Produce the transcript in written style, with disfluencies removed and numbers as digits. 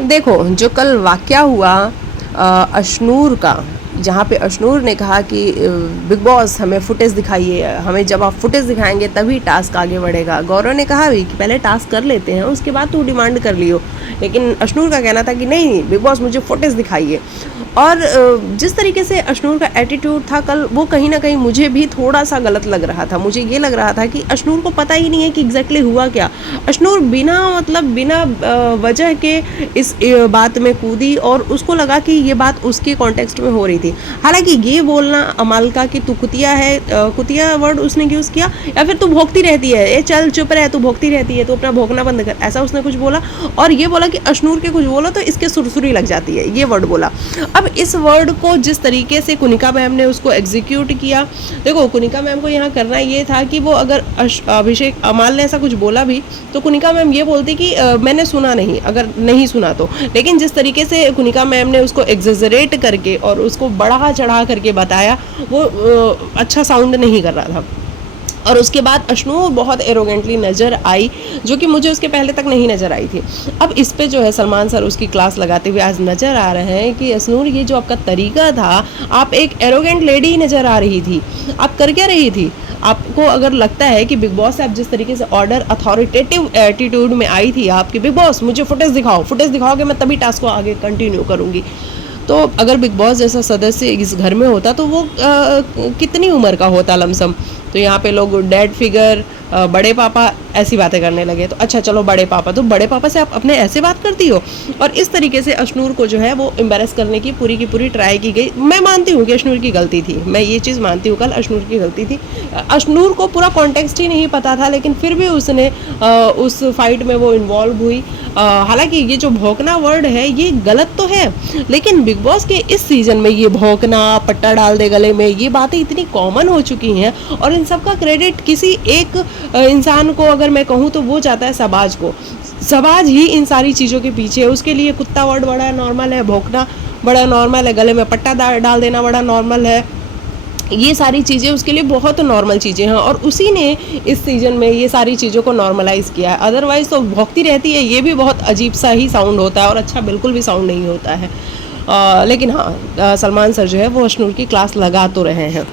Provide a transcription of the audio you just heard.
देखो, जो कल वाक़या हुआ अशनूर का, जहाँ पे अशनूर ने कहा कि बिग बॉस हमें फुटेज दिखाइए, हमें जब आप फुटेज दिखाएंगे तभी टास्क आगे बढ़ेगा। गौरव ने कहा भी कि पहले टास्क कर लेते हैं, उसके बाद तू डिमांड कर लियो, लेकिन अशनूर का कहना था कि नहीं बिग बॉस मुझे फुटेज दिखाइए। और जिस तरीके से अशनूर का एटीट्यूड था कल, वो कहीं ना कहीं मुझे भी थोड़ा सा गलत लग रहा था। मुझे ये लग रहा था कि अशनूर को पता ही नहीं है कि एग्जैक्टली हुआ क्या। अशनूर बिना मतलब बिना वजह के इस बात में कूदी और उसको लगा कि ये बात उसके कॉन्टेक्स्ट में हो रही थी। हालांकि ये बोलना अमाल का कि तू कुतिया है, कुतिया वर्ड उसने यूज़ किया, या फिर तू भोंकती रहती है, ये चल चुप रह, तू भोंकती रहती है, तू अपना भोंकना बंद कर, ऐसा उसने कुछ बोला। और ये बोला कि अशनूर के कुछ बोलो तो इसके सुरसुरी लग जाती है, ये वर्ड बोला। अब इस वर्ड को जिस तरीके से कुनिका मैम ने उसको एग्जीक्यूट किया, देखो कुनिका मैम को यहाँ करना ये था कि वो अगर अभिषेक अमाल ने ऐसा कुछ बोला भी तो कुनिका मैम ये बोलती कि मैंने सुना नहीं, अगर नहीं सुना तो। लेकिन जिस तरीके से कुनिका मैम ने उसको एग्जेजरेट करके और उसको बढ़ा चढ़ा करके बताया, वो अच्छा साउंड नहीं कर रहा था। और उसके बाद अशनूर बहुत एरोगेंटली नज़र आई, जो कि मुझे उसके पहले तक नहीं नज़र आई थी। अब इस पे जो है सलमान सर उसकी क्लास लगाते हुए आज नज़र आ रहे हैं कि अशनूर ये जो आपका तरीका था, आप एक एरोगेंट लेडी ही नज़र आ रही थी। आप कर क्या रही थी? आपको अगर लगता है कि बिग बॉस से आप जिस तरीके से ऑर्डर अथॉरिटेटिव एटीट्यूड में आई थी आपकी, बिग बॉस मुझे फुटेज दिखाओ, फुटेज दिखाओगे मैं तभी टास्क को आगे कंटिन्यू करूँगी। तो अगर बिग बॉस जैसा सदस्य इस घर में होता तो वो कितनी उम्र का होता लमसम। तो यहाँ पे लोग डैड फिगर, बड़े पापा ऐसी बातें करने लगे। तो अच्छा चलो बड़े पापा, तो बड़े पापा से आप अपने ऐसे बात करती हो। और इस तरीके से अशनूर को जो है वो एम्बेरस करने की पूरी ट्राई की गई। मैं मानती हूँ कि अशनूर की गलती थी, मैं ये चीज़ मानती हूँ, कल अशनूर की गलती थी। अशनूर को पूरा कॉन्टेक्स्ट ही नहीं पता था, लेकिन फिर भी उसने उस फाइट में वो इन्वॉल्व हुई। हालांकि ये जो भौंकना वर्ड है ये गलत तो है, लेकिन बिग बॉस के इस सीज़न में ये भौंकना, पट्टा डाल दे गले में, ये बातें इतनी कॉमन हो चुकी हैं। और इन सब का क्रेडिट किसी एक इंसान को अगर मैं कहूँ तो वो जाता है शहबाज को। शहबाज ही इन सारी चीज़ों के पीछे है। उसके लिए कुत्ता वर्ड बड़ा नॉर्मल है, भौंकना बड़ा नॉर्मल है, गले में पट्टा डाल देना बड़ा नॉर्मल है। ये सारी चीज़ें उसके लिए बहुत नॉर्मल चीज़ें हैं, और उसी ने इस सीज़न में ये सारी चीज़ों को नॉर्मलाइज़ किया है। अदरवाइज़ तो भौंकती रहती है, ये भी बहुत अजीब सा ही साउंड होता है और अच्छा बिल्कुल भी साउंड नहीं होता है। लेकिन हाँ, सलमान सर जो है वो अशनूर की क्लास लगा तो रहे हैं।